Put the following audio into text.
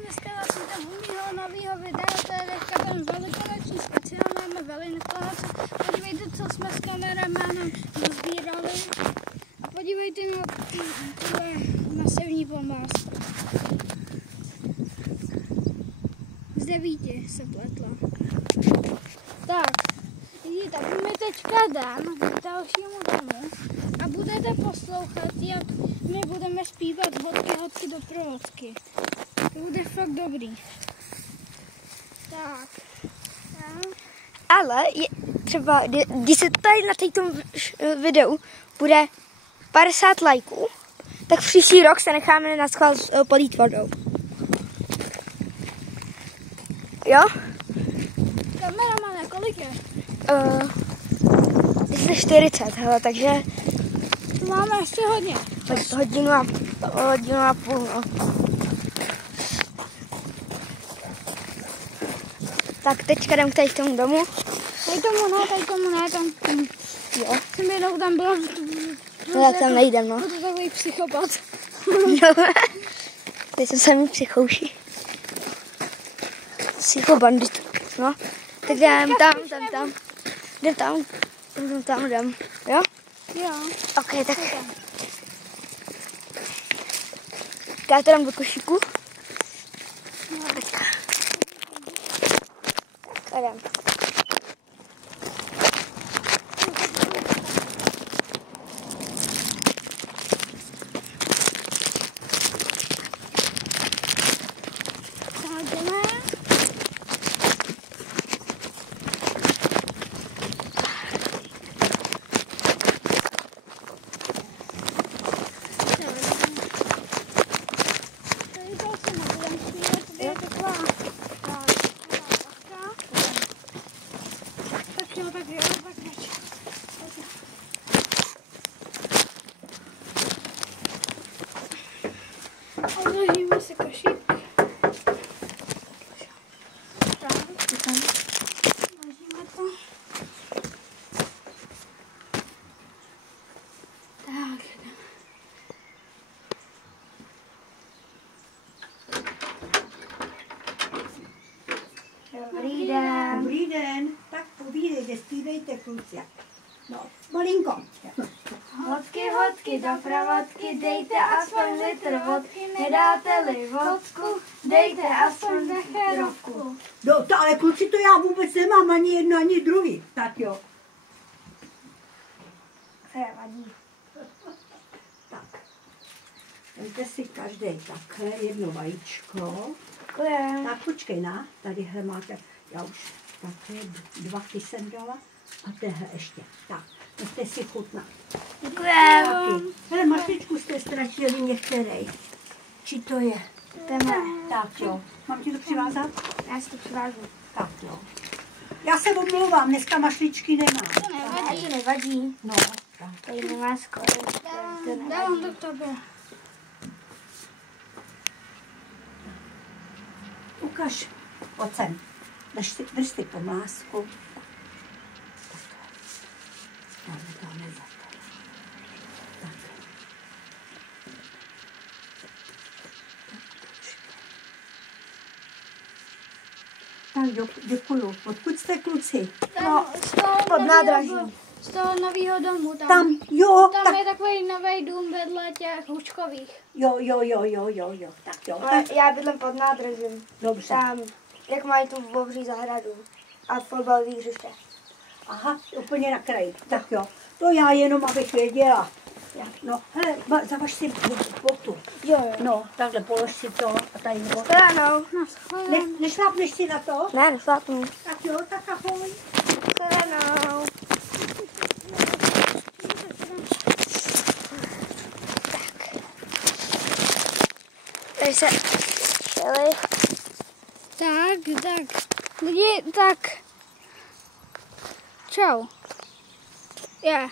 dneska vás vítám u mýho novýho videa, to je teďka ten velikonoční speciál, máme Velikonoce. Podívejte, co jsme s kameramanem sbírali. A podívejte na tuhle masivní pomázku. Z 9 se pletla. Tak, vidíte, my teďka jdem k dalšímu domu a budete poslouchat, jak my budeme zpívat hodky do provodky. To bude fakt dobrý. Tak. Ale třeba, když se tady na této videu bude 50 lajků, tak příští rok se necháme na schvál polít vodou. Jo? Kameramane, kolik je? 40, hele, takže Tu máme ještě hodně. hodinu a půl, no. Tak teďka jdem k tomu domu. Tady tomu ne, tam. Jo. Jsem jednou tam byla. No, tam nejdem, no. To je takový psychopat. No. Ty jsou sami psychouši. Psychobandit. No. Tak jdem tam. Jdem tam. Jo? Jo. Ok, tak. Já to dám do košíku. Tak. Jdem. Tak jdeme. Odložíme si košík. Odložíme to. Tak. Dobrý den. Dobrý den, tak povídejte, zpívejte kluci. No, malinko. Hodky do provodky, dejte aspoň litr vodky, nedáte-li vodku, dejte aspoň becherovku. No, to, ale kluci, to já vůbec nemám ani jedno, ani druhý. Tak jo. Co je vadí? Tak. Dejte si každý takhle jedno vajíčko. Děkujem. Tak počkej, tadyhle máte, já už takhle 2 jsem dala a tehle ještě. Tak, nechte si chutnat. Děkujem. Taky. Hele, mašličku jste ztratili některý. Či to je? Jdeme. Tak jo. Mám ti to přivázat? Já si to přivážu. Tak jo. Já se omlouvám, dneska mašličky nemám. To nevadí. No, tak. Tady nemá skoro. Dávám to k tobě. Ukaž. Pojď sem. Drž si pomlásku. Dáme za to. Tak. Tak jo, děkuju. Odkud jste, kluci? No, pod nádraží. Z toho nového domu. Tam, jo, Tam tak. je takový nový dům vedle těch Hůčkových. Jo. Tak jo. Tak, Já bydlím pod nádražím. dobře. Tam, jak mají tu obří zahradu. A fotbalový hřiště. Aha, úplně na kraji. Tak jo. To já jenom, abych věděla. No, hele, zavaž si botu. Jo. No, takhle polož si to a tady nebo. Shledanou. Nešlápneš si na to? Ne, nešlápnu. Tak jo, tak ahoj. Shledanou. Tady se šeli. Tak. Lidi, tak. Čau. Je.